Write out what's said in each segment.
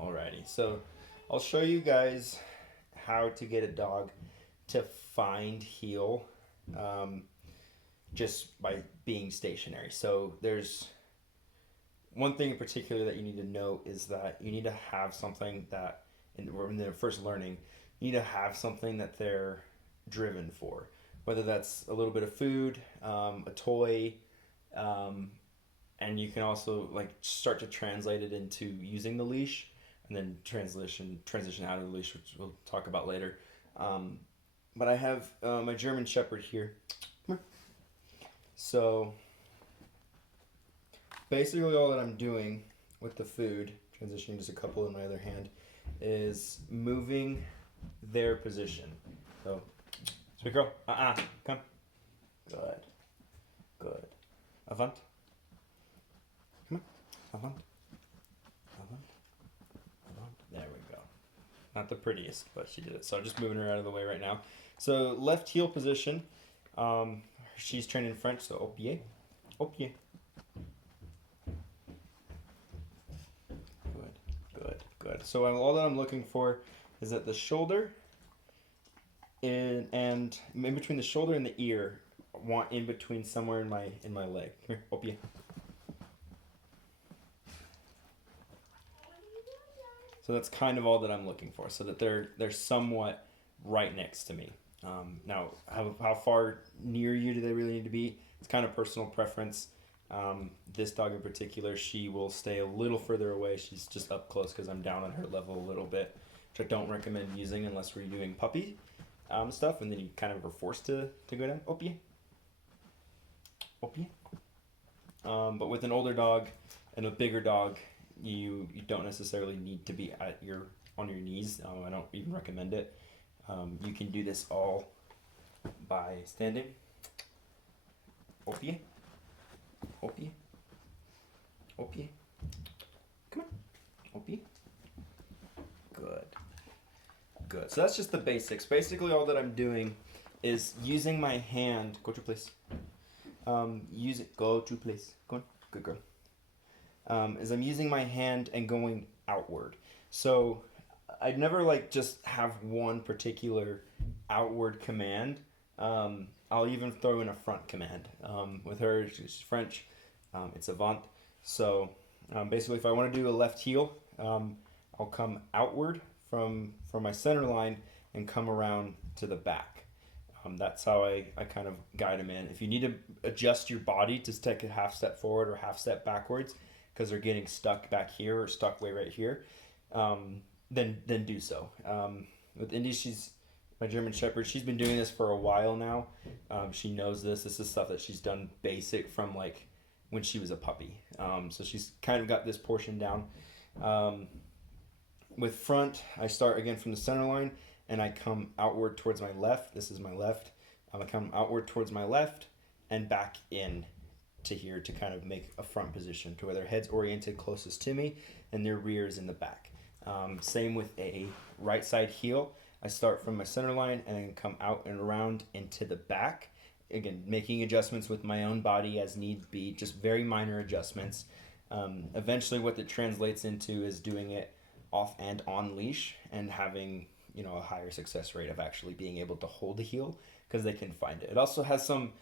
Alrighty, so I'll show you guys how to get a dog to find heel um, just by being stationary. So there's one thing in particular that you need to know is that you need to have something that, when they're first learning, you need to have something that they're driven for. Whether that's a little bit of food, a toy, um, and you can also like start to translate it into using the leash and then transition out of the leash, which we'll talk about later. um, but I have my German Shepherd here. So basically all that I'm doing with the food, transitioning just a couple in my other hand, is moving their position. So sweet girl, come. Good, good. Avant. Come on. Avant. Avant. Avant. There we go. Not the prettiest, but she did it. So I'm just moving her out of the way right now. So left heel position. Um, she's trained in French, so au pied. Au pied. Good, good, good. So all that I'm looking for is that the shoulder and in between the shoulder and the ear, I want in between somewhere in my leg. Here, au pied. So that's kind of all that I'm looking for, so that they're somewhat right next to me. Now, how far near you do they really need to be? It's kind of personal preference. This dog in particular, she will stay a little further away. She's just up close because I'm down on her level a little bit, which I don't recommend using unless we're doing puppy stuff, and then you kind of are forced to go down. Opie. Opie. But with an older dog and a bigger dog, you don't necessarily need to be on your knees. I don't even recommend it. You can do this all by standing. Au pied. Au pied. Au pied. Come on. Au pied. Good. Good. So that's just the basics. Basically all that I'm doing is using my hand. Go to place. Use it. Go to place. Go on. Good girl. Is I'm using my hand and going outward. So I'd never like just have one particular outward command. I'll even throw in a front command. With her, she's French. It's avant. So basically, if I want to do a left heel, I'll come outward from my center line and come around to the back. That's how I kind of guide them in. If you need to adjust your body to take a half step forward or half step backwards because they're getting stuck back here or stuck way right here, then do so. With Indy, she's my German Shepherd. She's been doing this for a while now. She knows this. This is stuff that she's done basic from like when she was a puppy. So she's kind of got this portion down. With front, I start again from the center line and I come outward towards my left. This is my left. I come outward towards my left and back in to here to kind of make a front position to where their head's oriented closest to me and their rear is in the back. Same with a right side heel. I start from my center line and then come out and around into the back. Again, making adjustments with my own body as need be, just very minor adjustments. Eventually what it translates into is doing it off and on leash and having a higher success rate of actually being able to hold the heel because they can find it. It also has some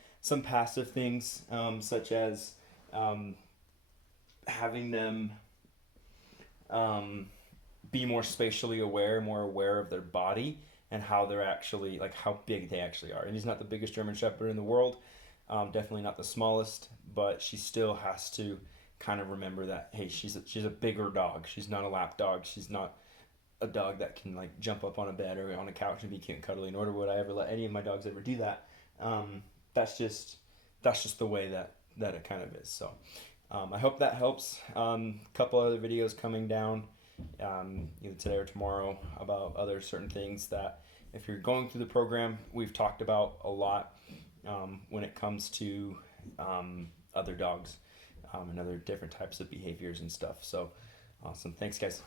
passive things, such as having them be more spatially aware, more aware of their body and how they're actually, like how big they actually are. And he's not the biggest German Shepherd in the world, definitely not the smallest, but she still has to kind of remember that, hey, she's a bigger dog. She's not a lap dog. She's not a dog that can like jump up on a bed or on a couch and be cute and cuddly. Nor would I ever let any of my dogs ever do that. That's just the way that it kind of is. So I hope that helps. Couple other videos coming down either today or tomorrow about other certain things that if you're going through the program we've talked about a lot when it comes to other dogs and other different types of behaviors and stuff. So awesome. Thanks guys.